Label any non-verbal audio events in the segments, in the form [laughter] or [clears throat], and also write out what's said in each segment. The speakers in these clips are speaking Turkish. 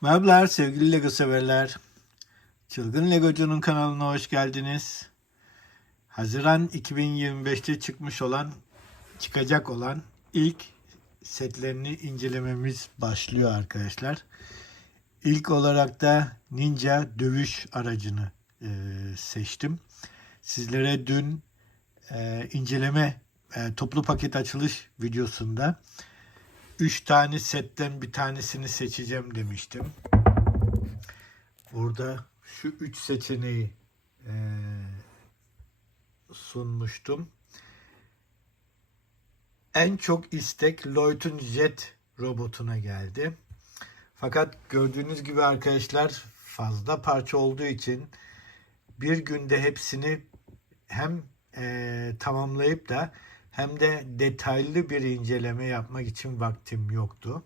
Merhabalar sevgili Lego severler. Çılgın Legocu'nun kanalına hoş geldiniz. Haziran 2025'te çıkmış olan, çıkacak olan ilk setlerini incelememiz başlıyor arkadaşlar. İlk olarak da Ninja dövüş aracını e, seçtim. Sizlere dün e, inceleme e, toplu paket açılış videosunda 3 tane setten bir tanesini seçeceğim demiştim. Burada şu 3 seçeneği e, sunmuştum. En çok istek Lloyd'un Jet robotuna geldi. Fakat gördüğünüz gibi arkadaşlar fazla parça olduğu için bir günde hepsini hem e, tamamlayıp da hem de detaylı bir inceleme yapmak için vaktim yoktu.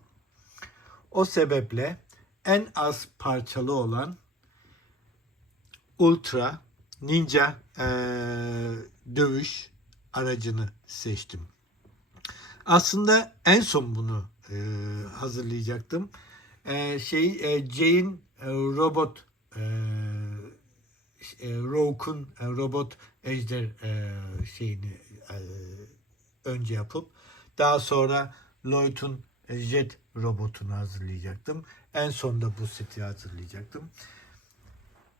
O sebeple en az parçalı olan Ultra Ninja e, dövüş aracını seçtim. Aslında en son bunu e, hazırlayacaktım. E, şey e, Jane e, robot e, e, Rogue'un e, robot ejder e, şeyini e, önce yapıp daha sonra Lloyd'un jet robotunu hazırlayacaktım. En sonda bu seti hazırlayacaktım.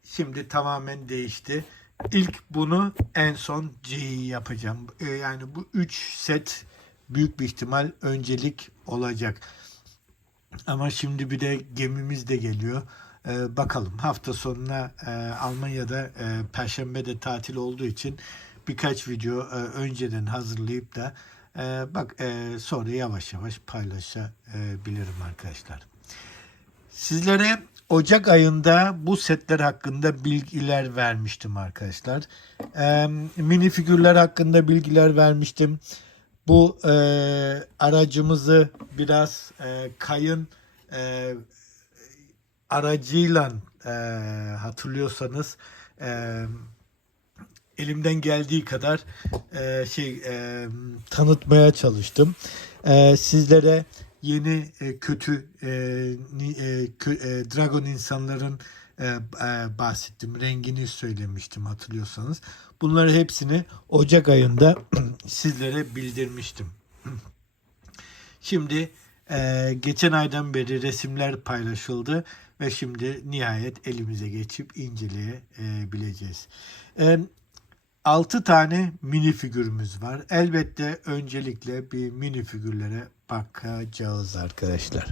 Şimdi tamamen değişti. İlk bunu en son C'yi yapacağım. E, Yani bu 3 set büyük bir ihtimal öncelik olacak. Ama şimdi bir de gemimiz de geliyor. Ee, bakalım hafta sonuna e, Almanya'da e, Perşembe tatil olduğu için birkaç video e, önceden hazırlayıp da e, bak e, sonra yavaş yavaş paylaşabilirim arkadaşlar. Sizlere Ocak ayında bu setler hakkında bilgiler vermiştim arkadaşlar. E, mini figürler hakkında bilgiler vermiştim. Bu e, aracımızı biraz e, kayın e, aracıyla e, hatırlıyorsanız e, elimden geldiği kadar e, şey e, tanıtmaya çalıştım. E, sizlere yeni e, kötü e, e, kö- e, dragon insanların e, e, bahsettim. Rengini söylemiştim hatırlıyorsanız. Bunları hepsini Ocak ayında [clears throat] sizlere bildirmiştim. [clears throat] Şimdi e, geçen aydan beri resimler paylaşıldı ve şimdi nihayet elimize geçip inceleyebileceğiz. E, 6 tane mini figürümüz var. Elbette öncelikle bir mini figürlere bakacağız arkadaşlar.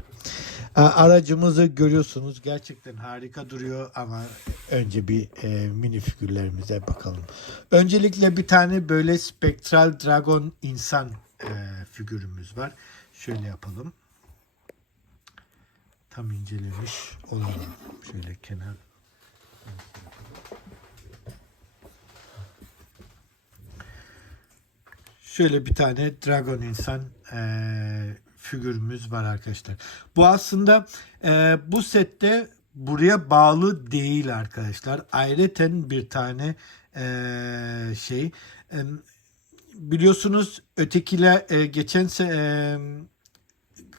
E, Aracımızı görüyorsunuz gerçekten harika duruyor ama önce bir e, mini figürlerimize bakalım. Öncelikle bir tane böyle spektral dragon insan e, figürümüz var. Şöyle yapalım. Tam incelemiş olalım. Şöyle kenar. Şöyle bir tane dragon insan e, figürümüz var arkadaşlar. Bu aslında e, bu sette buraya bağlı değil arkadaşlar. Ayrıca bir tane e, şey e, biliyorsunuz ötekiler e, geçen e,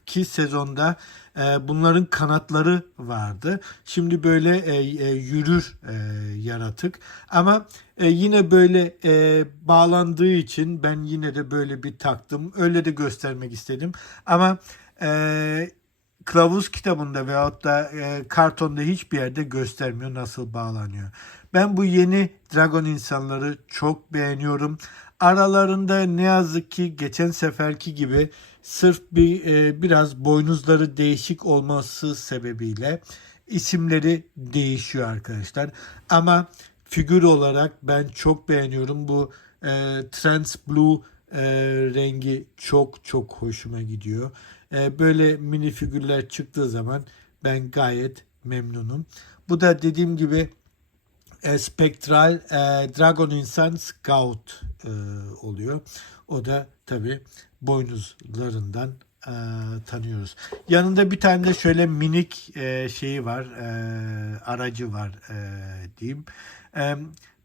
ki sezonda e, bunların kanatları vardı. Şimdi böyle e, e, yürür e, yaratık. Ama e, yine böyle e, bağlandığı için ben yine de böyle bir taktım. Öyle de göstermek istedim. Ama e, kılavuz kitabında veyahut da e, kartonda hiçbir yerde göstermiyor nasıl bağlanıyor. Ben bu yeni dragon insanları çok beğeniyorum. Aralarında ne yazık ki geçen seferki gibi sırf bir e, biraz boynuzları değişik olması sebebiyle isimleri değişiyor arkadaşlar. Ama figür olarak ben çok beğeniyorum. Bu e, Trans Blue e, rengi çok çok hoşuma gidiyor. E, böyle mini figürler çıktığı zaman ben gayet memnunum. Bu da dediğim gibi e, spektral e, Dragon insan Scout e, oluyor. O da tabi boynuzlarından e, tanıyoruz. Yanında bir tane de şöyle minik e, şeyi var, e, aracı var e, diyeyim. E,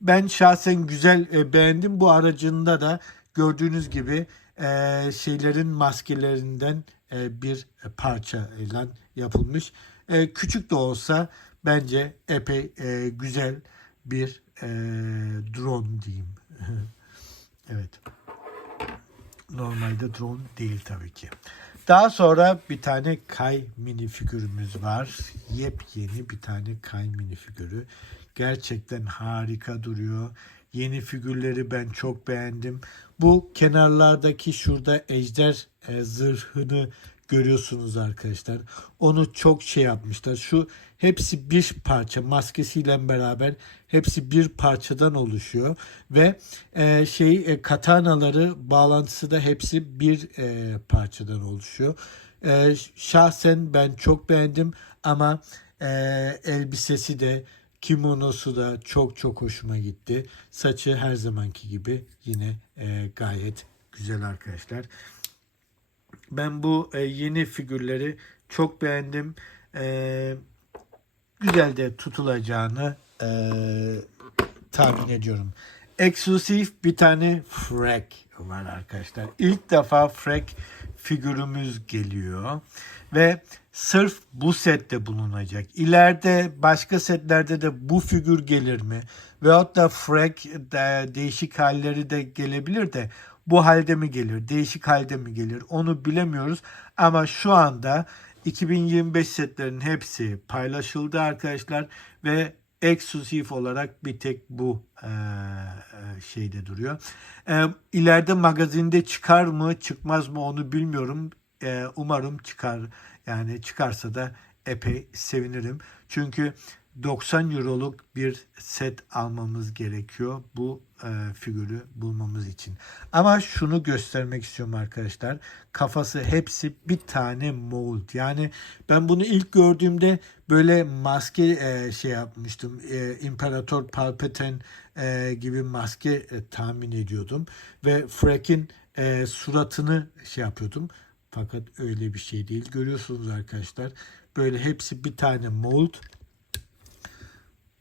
ben şahsen güzel e, beğendim. Bu aracında da gördüğünüz gibi e, şeylerin maskelerinden e, bir parça ile yapılmış. E, küçük de olsa bence epey e, güzel bir e, drone diyeyim. [laughs] evet. Normalde drone değil tabii ki. Daha sonra bir tane Kay mini figürümüz var. Yepyeni bir tane Kay mini figürü. Gerçekten harika duruyor. Yeni figürleri ben çok beğendim. Bu kenarlardaki şurada ejder e, zırhını görüyorsunuz arkadaşlar. Onu çok şey yapmışlar. Şu hepsi bir parça maskesiyle beraber hepsi bir parçadan oluşuyor ve e, şey e, katanaları bağlantısı da hepsi bir e, parçadan oluşuyor. E, şahsen ben çok beğendim ama e, elbisesi de kimonosu da çok çok hoşuma gitti. Saçı her zamanki gibi yine e, gayet güzel arkadaşlar. Ben bu e, yeni figürleri çok beğendim. E, güzel de tutulacağını e, tahmin ediyorum. Eksklusif bir tane Frag var arkadaşlar. İlk defa Frag figürümüz geliyor ve sırf bu sette bulunacak. İleride başka setlerde de bu figür gelir mi? Veyahut da Frag de değişik halleri de gelebilir de bu halde mi gelir, değişik halde mi gelir onu bilemiyoruz. Ama şu anda 2025 setlerin hepsi paylaşıldı arkadaşlar ve eksklusif olarak bir tek bu e, e, şeyde duruyor. E, ileride magazinde çıkar mı çıkmaz mı onu bilmiyorum. E, umarım çıkar. Yani çıkarsa da epey sevinirim. Çünkü 90 euroluk bir set almamız gerekiyor bu e, figürü bulmamız için. Ama şunu göstermek istiyorum arkadaşlar. Kafası hepsi bir tane mold. Yani ben bunu ilk gördüğümde böyle maske e, şey yapmıştım. E, İmparator Palpatine e, gibi maske e, tahmin ediyordum. Ve Frank'in e, suratını şey yapıyordum. Fakat öyle bir şey değil. Görüyorsunuz arkadaşlar. Böyle hepsi bir tane mold.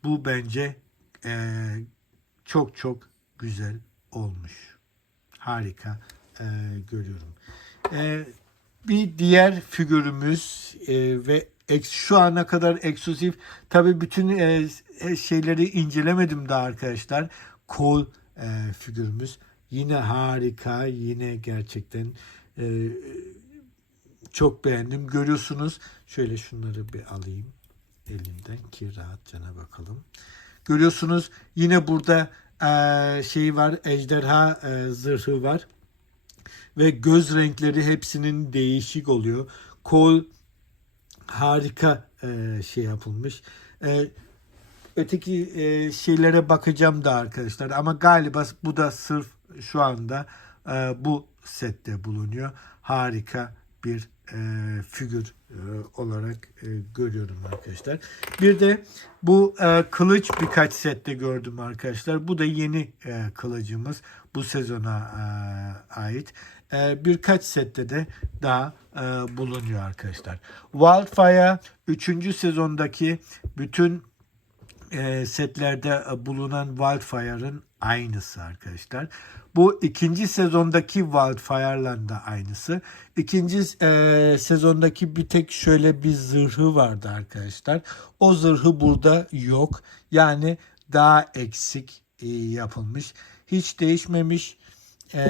Bu bence e, çok çok güzel olmuş. Harika e, görüyorum. E, bir diğer figürümüz e, ve şu ana kadar eksklusif tabii bütün e, şeyleri incelemedim daha arkadaşlar. Kol e, figürümüz yine harika yine gerçekten e, çok beğendim. Görüyorsunuz şöyle şunları bir alayım elimden ki rahatçana bakalım. Görüyorsunuz yine burada e, şey var ejderha e, zırhı var ve göz renkleri hepsinin değişik oluyor. Kol harika e, şey yapılmış. E, öteki e, şeylere bakacağım da arkadaşlar ama galiba bu da sırf şu anda e, bu sette bulunuyor. Harika bir e, figür e, olarak e, görüyorum arkadaşlar. Bir de bu e, kılıç birkaç sette gördüm arkadaşlar. Bu da yeni e, kılıcımız bu sezona e, ait. E, birkaç sette de daha e, bulunuyor arkadaşlar. Wildfire 3. sezondaki bütün e, setlerde bulunan Wildfire'ın aynısı arkadaşlar. Bu ikinci sezondaki Wildfire'la da aynısı. İkinci e, sezondaki bir tek şöyle bir zırhı vardı arkadaşlar. O zırhı burada yok. Yani daha eksik e, yapılmış. Hiç değişmemiş. E,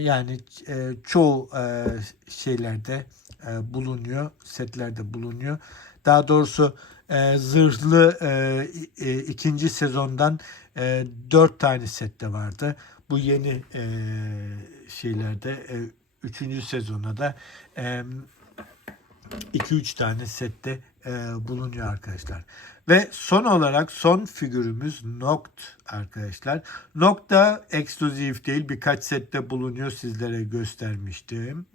yani e, çoğu e, şeylerde e, bulunuyor. Setlerde bulunuyor. Daha doğrusu e, zırhlı e, e, ikinci sezondan e, 4 tane sette vardı. Bu yeni e, şeylerde e, üçüncü sezona da 2-3 tane sette e, bulunuyor arkadaşlar. Ve son olarak son figürümüz Noct arkadaşlar. Noct da ekskluzif değil birkaç sette bulunuyor sizlere göstermiştim.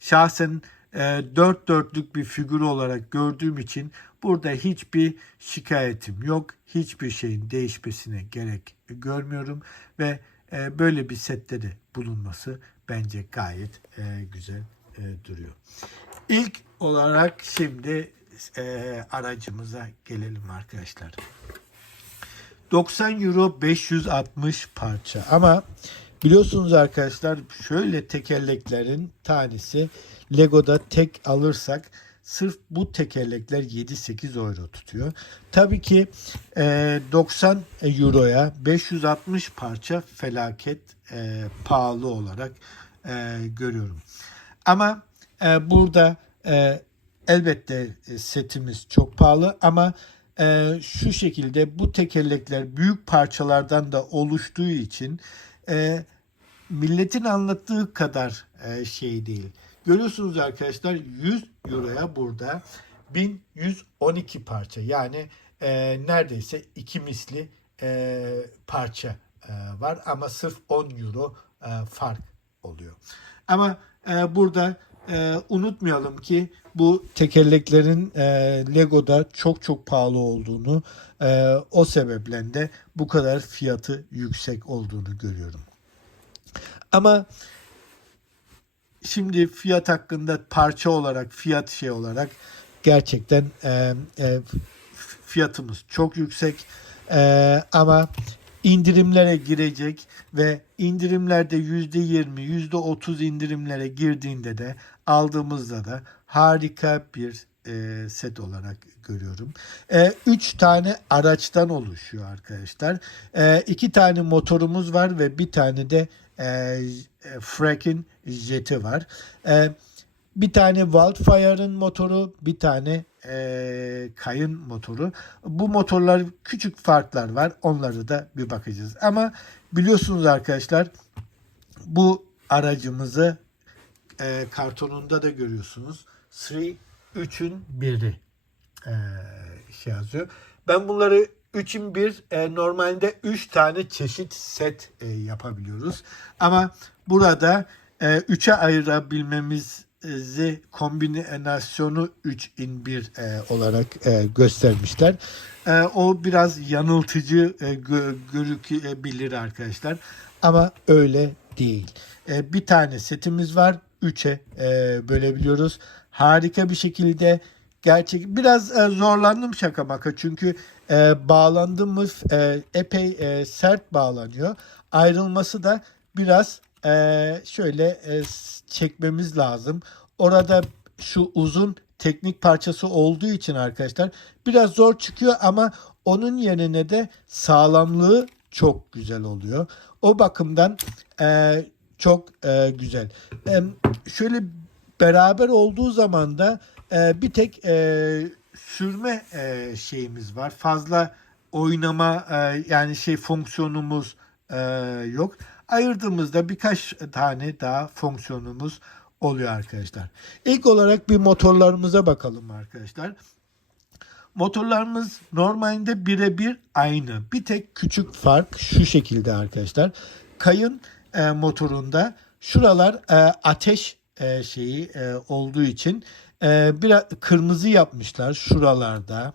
Şahsen e, dört dörtlük bir figür olarak gördüğüm için burada hiçbir şikayetim yok. Hiçbir şeyin değişmesine gerek görmüyorum ve e, böyle bir sette de bulunması bence gayet e, güzel e, duruyor. İlk olarak şimdi aracımıza gelelim arkadaşlar. 90 euro 560 parça ama biliyorsunuz arkadaşlar şöyle tekerleklerin tanesi Lego'da tek alırsak sırf bu tekerlekler 7-8 euro tutuyor. Tabii ki e, 90 euroya 560 parça felaket e, pahalı olarak e, görüyorum. Ama e, burada elbette setimiz çok pahalı ama şu şekilde bu tekerlekler büyük parçalardan da oluştuğu için milletin anlattığı kadar şey değil. Görüyorsunuz arkadaşlar 100 euroya burada 1112 parça yani e, neredeyse iki misli e, parça e, var ama sırf 10 euro e, fark oluyor. Ama e, burada e, unutmayalım ki bu tekerleklerin e, Lego'da çok çok pahalı olduğunu e, o sebeple de bu kadar fiyatı yüksek olduğunu görüyorum. Ama şimdi fiyat hakkında parça olarak fiyat şey olarak gerçekten e, e, fiyatımız çok yüksek E, ama indirimlere girecek ve indirimlerde yüzde yirmi yüzde otuz indirimlere girdiğinde de aldığımızda da harika bir e, set olarak görüyorum. E, üç tane araçtan oluşuyor arkadaşlar. E, iki tane motorumuz var ve bir tane de e, Frack'in jeti var. E, bir tane Wildfire'ın motoru, bir tane e, Kayın motoru. Bu motorlar küçük farklar var. Onları da bir bakacağız. Ama biliyorsunuz arkadaşlar bu aracımızı e, kartonunda da görüyorsunuz. 3 3'ün biri e, şey yazıyor. Ben bunları 3'ün 1 e, normalde 3 tane çeşit set e, yapabiliyoruz. Ama burada 3'e ayırabilmemizi kombinasyonu 3 in 1 e, olarak e, göstermişler. E, o biraz yanıltıcı e, gö- görükebilir arkadaşlar. Ama öyle değil. E, bir tane setimiz var. 3'e e, bölebiliyoruz. Harika bir şekilde gerçek biraz e, zorlandım şaka maka çünkü e, bağlandığımız e, epey e, sert bağlanıyor. Ayrılması da biraz e, şöyle e, çekmemiz lazım. Orada şu uzun teknik parçası olduğu için arkadaşlar biraz zor çıkıyor ama onun yerine de sağlamlığı çok güzel oluyor. O bakımdan e, çok e, güzel. E, şöyle beraber olduğu zaman da e, bir tek e, sürme e, şeyimiz var. Fazla oynama e, yani şey fonksiyonumuz e, yok. Ayırdığımızda birkaç tane daha fonksiyonumuz oluyor arkadaşlar. İlk olarak bir motorlarımıza bakalım arkadaşlar. Motorlarımız normalde birebir aynı. Bir tek küçük fark şu şekilde arkadaşlar. Kayın e, motorunda şuralar e, ateş e, şeyi e, olduğu için e, biraz kırmızı yapmışlar şuralarda.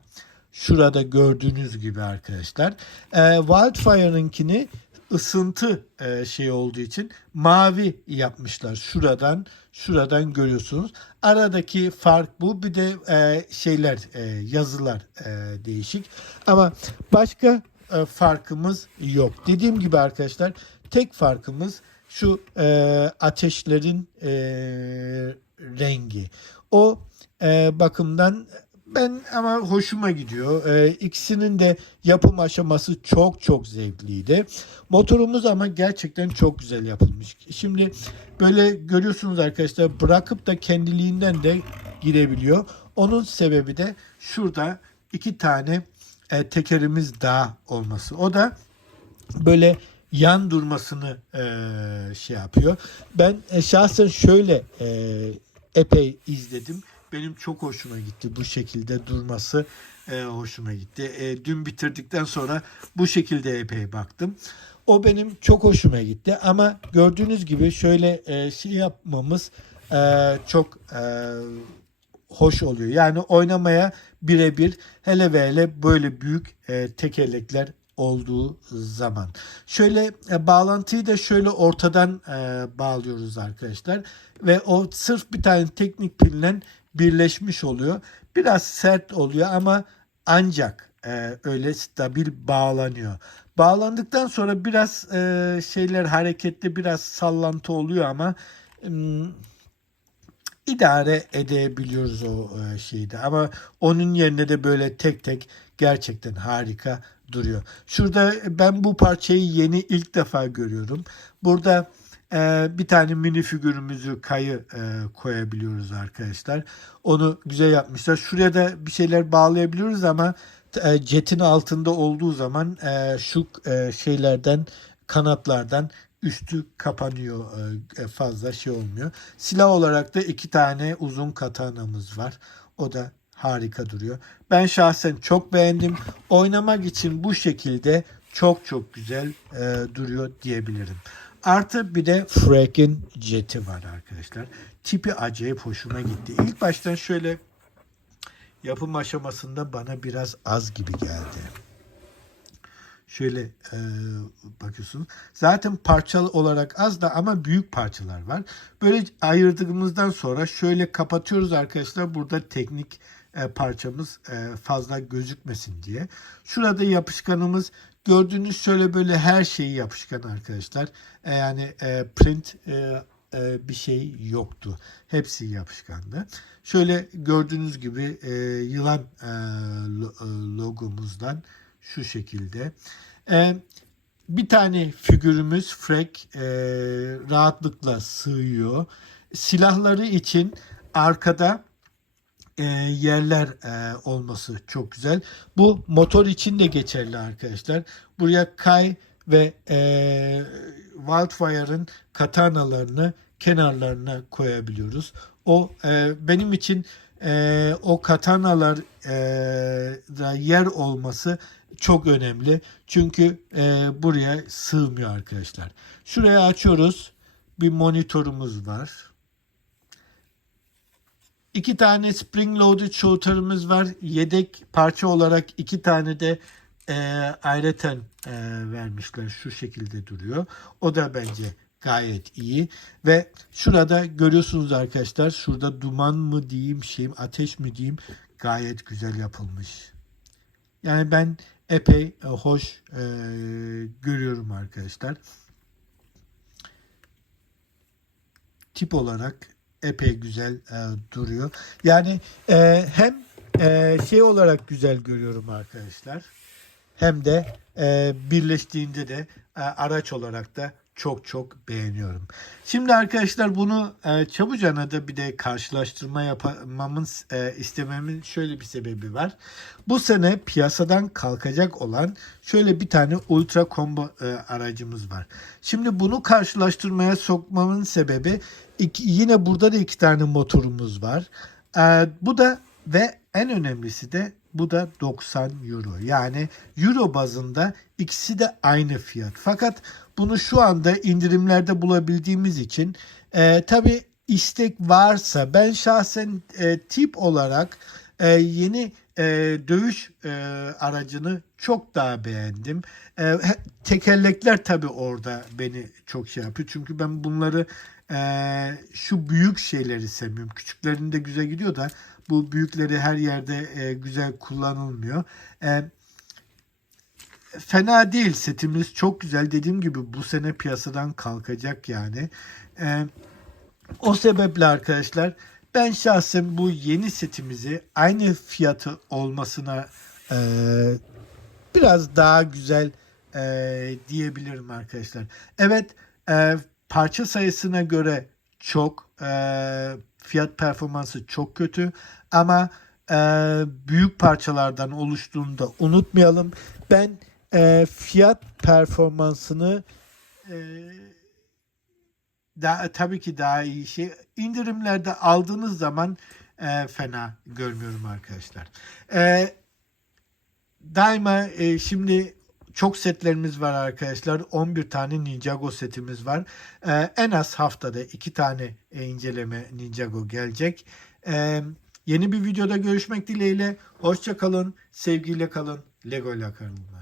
Şurada gördüğünüz gibi arkadaşlar. E, Wildfire'ınkini ısıntı e, şey olduğu için mavi yapmışlar. Şuradan şuradan görüyorsunuz. Aradaki fark bu. Bir de e, şeyler e, yazılar e, değişik. Ama başka e, farkımız yok. Dediğim gibi arkadaşlar tek farkımız şu e, ateşlerin e, rengi. O e, bakımdan ben ama hoşuma gidiyor. E, ikisinin de yapım aşaması çok çok zevkliydi. Motorumuz ama gerçekten çok güzel yapılmış. Şimdi böyle görüyorsunuz arkadaşlar bırakıp da kendiliğinden de girebiliyor. Onun sebebi de şurada iki tane e, tekerimiz daha olması. O da böyle yan durmasını e, şey yapıyor. Ben e, şahsen şöyle e, epey izledim. Benim çok hoşuma gitti bu şekilde durması e, hoşuma gitti. E, dün bitirdikten sonra bu şekilde epey baktım. O benim çok hoşuma gitti ama gördüğünüz gibi şöyle e, şey yapmamız e, çok e, hoş oluyor. Yani oynamaya birebir hele ve hele böyle büyük e, tekerlekler olduğu zaman. Şöyle e, bağlantıyı da şöyle ortadan e, bağlıyoruz arkadaşlar ve o sırf bir tane teknik pille birleşmiş oluyor. Biraz sert oluyor ama ancak e, öyle stabil bağlanıyor. Bağlandıktan sonra biraz e, şeyler hareketli biraz sallantı oluyor ama ım, idare edebiliyoruz o e, şeyde. Ama onun yerine de böyle tek tek gerçekten harika duruyor. Şurada ben bu parçayı yeni ilk defa görüyorum. Burada e, bir tane mini figürümüzü kayı e, koyabiliyoruz arkadaşlar. Onu güzel yapmışlar. Şuraya da bir şeyler bağlayabiliyoruz ama e, jetin altında olduğu zaman e, şu e, şeylerden kanatlardan üstü kapanıyor e, fazla şey olmuyor. Silah olarak da iki tane uzun katanamız var. O da harika duruyor. Ben şahsen çok beğendim. Oynamak için bu şekilde çok çok güzel e, duruyor diyebilirim. Artı bir de Frank'in jeti var arkadaşlar. Tipi acayip hoşuma gitti. İlk baştan şöyle yapım aşamasında bana biraz az gibi geldi. Şöyle e, bakıyorsunuz. Zaten parçalı olarak az da ama büyük parçalar var. Böyle ayırdığımızdan sonra şöyle kapatıyoruz arkadaşlar. Burada teknik e, parçamız e, fazla gözükmesin diye. Şurada yapışkanımız gördüğünüz şöyle böyle her şeyi yapışkan arkadaşlar. E, yani print bir şey yoktu. Hepsi yapışkandı. Şöyle gördüğünüz gibi yılan e, lo- logomuzdan şu şekilde. Bir tane figürümüz Frek rahatlıkla sığıyor. Silahları için arkada e, yerler e, olması çok güzel. Bu motor için de geçerli arkadaşlar. Buraya Kai ve e, Wildfire'ın katanalarını kenarlarına koyabiliyoruz. O e, benim için e, o katanalar e, da yer olması çok önemli. Çünkü e, buraya sığmıyor arkadaşlar. Şuraya açıyoruz. Bir monitörümüz var. İki tane spring loaded shooter'ımız var. Yedek parça olarak iki tane de e, ayrıten e, vermişler. Şu şekilde duruyor. O da bence gayet iyi. Ve şurada görüyorsunuz arkadaşlar. Şurada duman mı diyeyim, şeyim ateş mi diyeyim gayet güzel yapılmış. Yani ben epey e, hoş e, görüyorum arkadaşlar. Tip olarak epey güzel e, duruyor. Yani e, hem e, şey olarak güzel görüyorum arkadaşlar. Hem de e, birleştiğinde de e, araç olarak da çok çok beğeniyorum. Şimdi arkadaşlar bunu e, çabucana da bir de karşılaştırma yapmamın e, istememin şöyle bir sebebi var. Bu sene piyasadan kalkacak olan şöyle bir tane ultra combo e, aracımız var. Şimdi bunu karşılaştırmaya sokmamın sebebi iki, yine burada da iki tane motorumuz var. E, bu da ve en önemlisi de bu da 90 euro. Yani euro bazında ikisi de aynı fiyat. Fakat bunu şu anda indirimlerde bulabildiğimiz için e, tabi istek varsa ben şahsen e, tip olarak e, yeni e, dövüş e, aracını çok daha beğendim. E, tekerlekler tabi orada beni çok şey yapıyor. Çünkü ben bunları e, şu büyük şeyleri sevmiyorum. Küçüklerinde güzel gidiyor da bu büyükleri her yerde e, güzel kullanılmıyor. E, fena değil setimiz çok güzel. Dediğim gibi bu sene piyasadan kalkacak yani. E, o sebeple arkadaşlar ben şahsen bu yeni setimizi aynı fiyatı olmasına e, biraz daha güzel e, diyebilirim arkadaşlar. Evet e, parça sayısına göre çok e, fiyat performansı çok kötü ama e, büyük parçalardan oluştuğunu da unutmayalım. Ben e, fiyat performansını e, daha, tabii ki daha iyi şey indirimlerde aldığınız zaman e, fena görmüyorum arkadaşlar. E, daima e, şimdi çok setlerimiz var arkadaşlar. 11 tane Ninjago setimiz var. Ee, en az haftada 2 tane e, inceleme Ninjago gelecek. Ee, yeni bir videoda görüşmek dileğiyle. Hoşça kalın, sevgiyle kalın. Lego ile kalın.